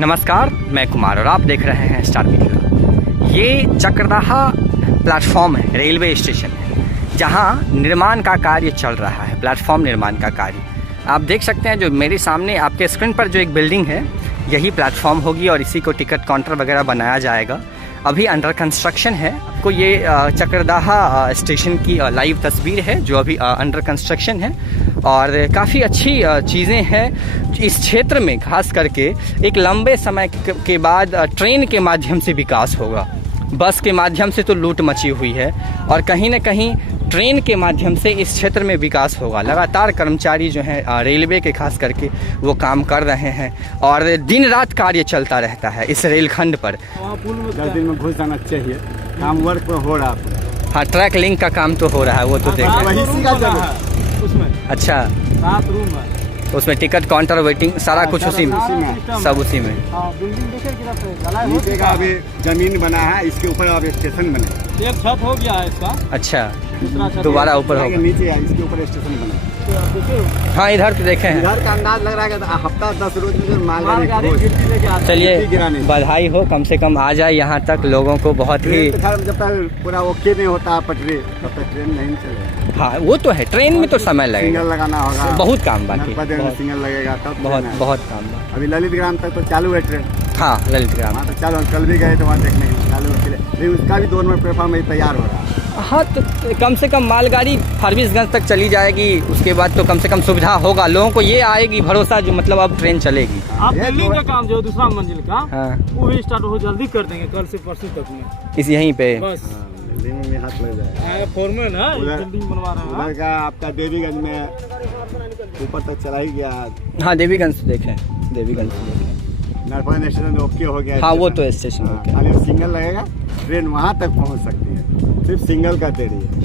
नमस्कार, मैं कुमार और आप देख रहे हैं स्टार मिथिला। ये चक्रदाहा प्लेटफॉर्म है, रेलवे स्टेशन है, जहां निर्माण का कार्य चल रहा है। प्लेटफॉर्म निर्माण का कार्य आप देख सकते हैं। जो मेरे सामने आपके स्क्रीन पर जो एक बिल्डिंग है, यही प्लेटफॉर्म होगी और इसी को टिकट काउंटर वगैरह बनाया जाएगा। अभी अंडर कंस्ट्रक्शन है। आपको ये चक्रदाहा स्टेशन की लाइव तस्वीर है जो अभी अंडर कंस्ट्रक्शन है और काफ़ी अच्छी चीज़ें हैं इस क्षेत्र में। खास करके एक लंबे समय के बाद ट्रेन के माध्यम से विकास होगा। बस के माध्यम से तो लूट मची हुई है और कहीं न कहीं ट्रेन के माध्यम से इस क्षेत्र में विकास होगा। लगातार कर्मचारी जो हैं रेलवे के खास करके वो काम कर रहे हैं और दिन रात कार्य चलता रहता है इस रेलखंड पर। 10 दिन में घुस जाना चाहिए। काम वर्क पर हो रहा है। हाँ, ट्रैक लिंक का काम तो हो रहा है, वो तो देख रहे हैं। उसमें अच्छा, 7 रूम है। उसमें टिकट काउंटर वेटिंग सारा कुछ उसी में, सब उसी में। नीचे का अभी जमीन बना है, इसके ऊपर अब स्टेशन बने। एक छत हो गया है इसका। अच्छा, दोबारा ऊपर होगा। नीचे है, इसके ऊपर स्टेशन बना। हाँ, इधर तो देखे हैं। इधर का अंदाज लग रहा है कि हफ्ता 10 रोज में मालगाड़ी चलिए, बधाई हो, कम से कम आ जाए यहाँ तक। लोगों को बहुत ही, जब तक पूरा ओके नहीं होता पटरी तब तक ट्रेन नहीं चलेगा। हाँ वो तो है, ट्रेन में तो समय लगेगा, सिग्नल लगाना होगा, बहुत काम बाकी, सिग्नल लगेगा तब बहुत काम बाकी। अभी ललित ग्राम तक तो चालू है ट्रेन। हाँ, ललित ग्राम तो चालू, कल भी गए तो वहाँ देखने के लिए चालू है, लेकिन उसका भी 2 नंबर प्लेटफॉर्म तैयार हो रहा है। हाँ, तो कम से कम मालगाड़ी फारबिसगंज तक चली जाएगी, उसके बाद तो कम से कम सुविधा होगा लोगों को। ये आएगी भरोसा जो मतलब अब ट्रेन चलेगी। आप बिल्डिंग का काम जो दूसरा मंजिल का, हाँ, वो भी स्टार्ट हो जल्दी कर देंगे, कल से परसों तक में। इस यहीं पे बस बिल्डिंग में हाथ लग जाएगा। फोरमैन है, बिल्डिंग बनवा रहे हैं। उधर का आपका देवीगंज में ऊपर तक चला ही गया। हाँ, देवीगंज से देखें, देवीगंज से देखें। नरपन स्टेशन ओके हो गया। हाँ, वो तो स्टेशन ओके। खाली सिंगल लगेगा, ट्रेन वहाँ तक पहुँच सकती है। सिर्फ सिंगल का देरी है।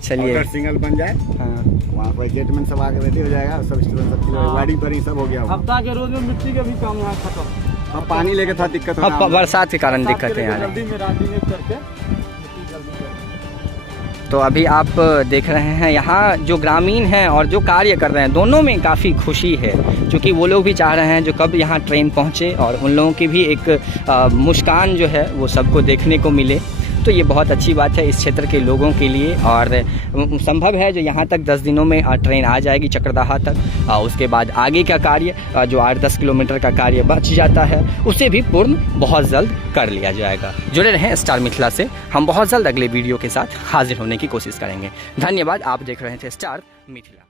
चलिए, अगर सिंगल बन जाए, हाँ, वहाँ पर जेटमैन सब आके रेडी हो जाएगा, सब स्टूडेंट सब वायरिंग पर ही सब हो गया। हफ्ता के रोज में मिट्टी का भी काम यहाँ खत्म। अब पानी लेके था दिक्कत हो हाँ, रहा है। बरसात के कारण दिक्कत है यहाँ। जल्दी में रात में करके मिट्टी जल्दी कर। तो अभी आप देख रहे हैं यहाँ जो ग्रामीण हैं और जो कार्य कर रहे हैं, दोनों में काफ़ी खुशी है, क्योंकि वो लोग भी चाह रहे हैं जो कब यहाँ ट्रेन पहुँचे और उन लोगों की भी एक मुस्कान जो है वो सबको देखने को मिले। तो ये बहुत अच्छी बात है इस क्षेत्र के लोगों के लिए और संभव है जो यहाँ तक 10 दिनों में ट्रेन आ जाएगी चक्रदाहा तक। उसके बाद आगे का कार्य जो 8-10 किलोमीटर का कार्य बच जाता है, उसे भी पूर्ण बहुत जल्द कर लिया जाएगा। जुड़े रहें स्टार मिथिला से, हम बहुत जल्द अगले वीडियो के साथ हाजिर होने की कोशिश करेंगे। धन्यवाद, आप देख रहे थे स्टार मिथिला।